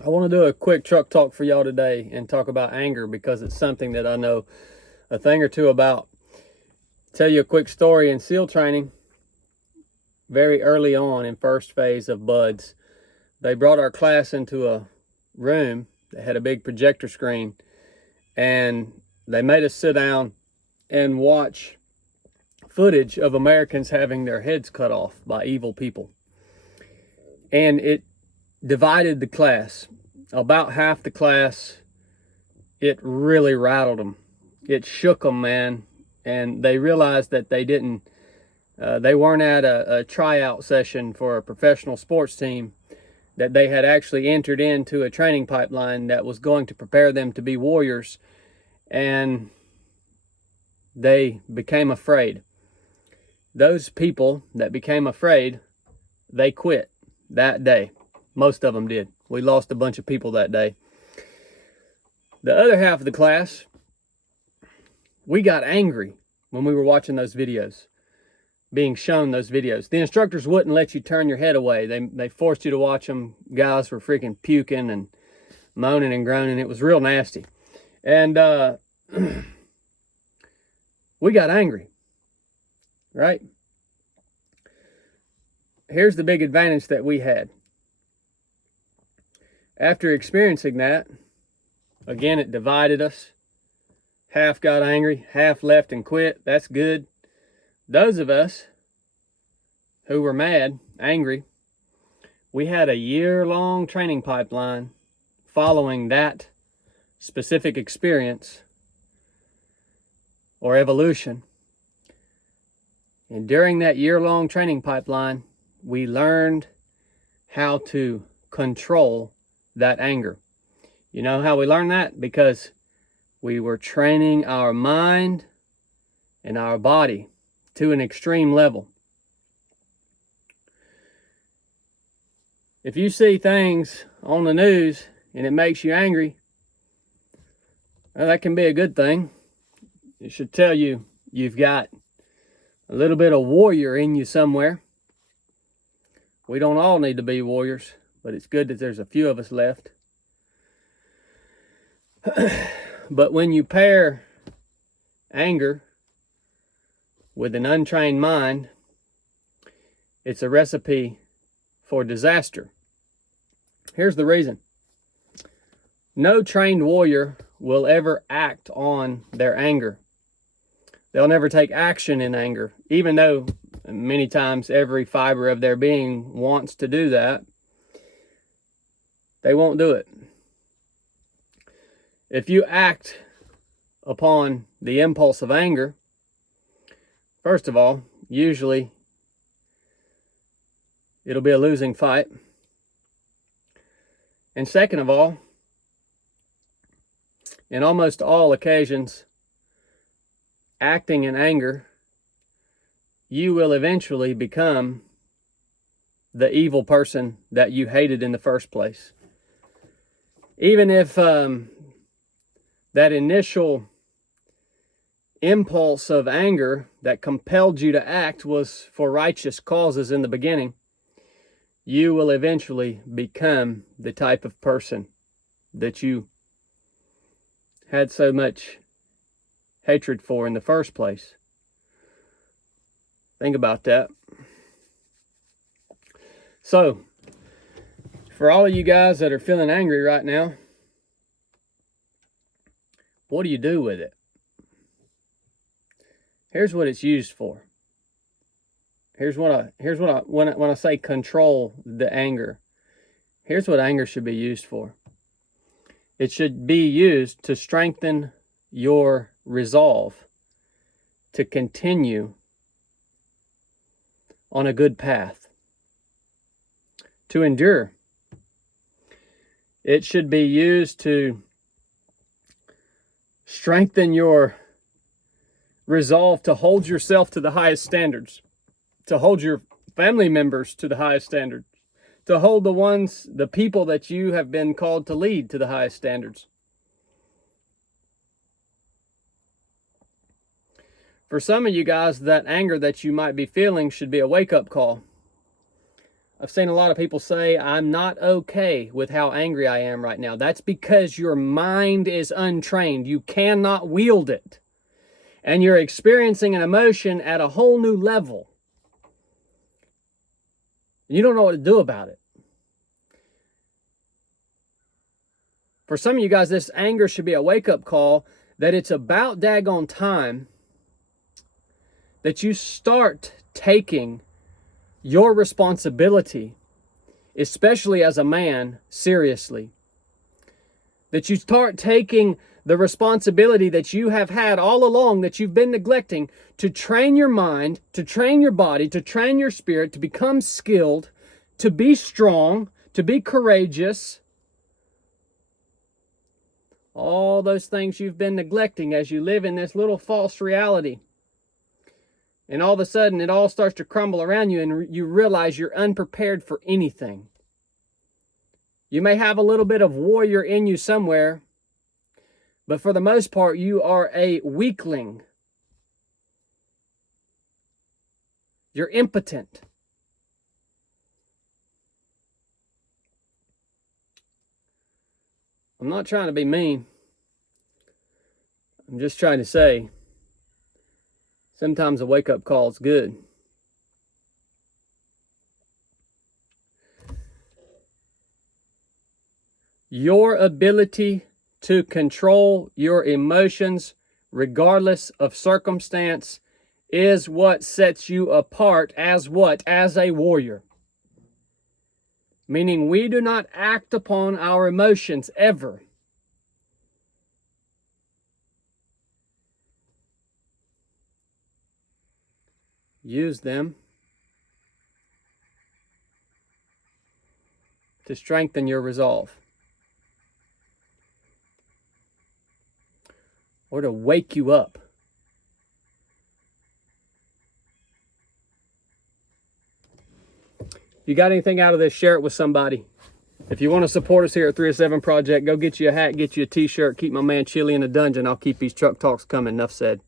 I want to do a quick truck talk for y'all today and talk about anger because it's something that I know a thing or two about. Tell you a quick story. In SEAL training, very early on in first phase of BUDS, they brought our class into a room that had a big projector screen, and they made us sit down and watch footage of Americans having their heads cut off by evil people. And it divided the class. About half the class, it really rattled them. It shook them, man. And they realized that they weren't at a tryout session for a professional sports team, that they had actually entered into a training pipeline that was going to prepare them to be warriors. And they became afraid. Those people that became afraid, they quit that day. Most of them did. We lost a bunch of people that day. The other half of the class, we got angry when we were watching those videos, being shown those videos. The instructors wouldn't let you turn your head away. They forced you to watch them. Guys were freaking puking and moaning and groaning. It was real nasty. And we got angry, right? Here's the big advantage that we had. After experiencing that, again, it divided us. Half got angry, half left and quit. That's good. Those of us who were mad, angry, we had a year-long training pipeline following that specific experience or evolution. And during that year-long training pipeline, we learned how to control that anger. You know how we learned that? Because we were training our mind and our body to an extreme level. If you see things on the news and it makes you angry, well, that can be a good thing. It should tell you you've got a little bit of warrior in you somewhere. We don't all need to be warriors, but it's good that there's a few of us left. But when you pair anger with an untrained mind, it's a recipe for disaster. Here's the reason. No trained warrior will ever act on their anger. They'll never take action in anger, even though many times every fiber of their being wants to do that. They won't do it. If you act upon the impulse of anger, first of all, usually it'll be a losing fight. And second of all, in almost all occasions, acting in anger, you will eventually become the evil person that you hated in the first place. Even if that initial impulse of anger that compelled you to act was for righteous causes in the beginning, you will eventually become the type of person that you had so much hatred for in the first place. Think about that. So, for all of you guys that are feeling angry right now, what do you do with it? Here's what it's used for. When I say control the anger, here's what anger should be used for. It should be used to strengthen your resolve to continue on a good path, to endure. It should be used to strengthen your resolve to hold yourself to the highest standards, to hold your family members to the highest standards, to hold the people that you have been called to lead to the highest standards. For some of you guys, that anger that you might be feeling should be a wake-up call. I've seen a lot of people say, I'm not okay with how angry I am right now. That's because your mind is untrained. You cannot wield it. And you're experiencing an emotion at a whole new level. You don't know what to do about it. For some of you guys, this anger should be a wake-up call that it's about daggone time that you start taking your responsibility, especially as a man, seriously. That you start taking the responsibility that you have had all along, that you've been neglecting, to train your mind, to train your body, to train your spirit, to become skilled, to be strong, to be courageous. All those things you've been neglecting as you live in this little false reality. And all of a sudden, it all starts to crumble around you, and you realize you're unprepared for anything. You may have a little bit of warrior in you somewhere, but for the most part, you are a weakling. You're impotent. I'm not trying to be mean. I'm just trying to say, sometimes a wake-up call is good. Your ability to control your emotions, regardless of circumstance, is what sets you apart as what? As a warrior. Meaning we do not act upon our emotions ever. Use them to strengthen your resolve, or to wake you up. If you got anything out of this, share it with somebody. If you want to support us here at 307 Project, go get you a hat, get you a t-shirt, keep my man Chili in the dungeon. I'll keep these truck talks coming. Enough said.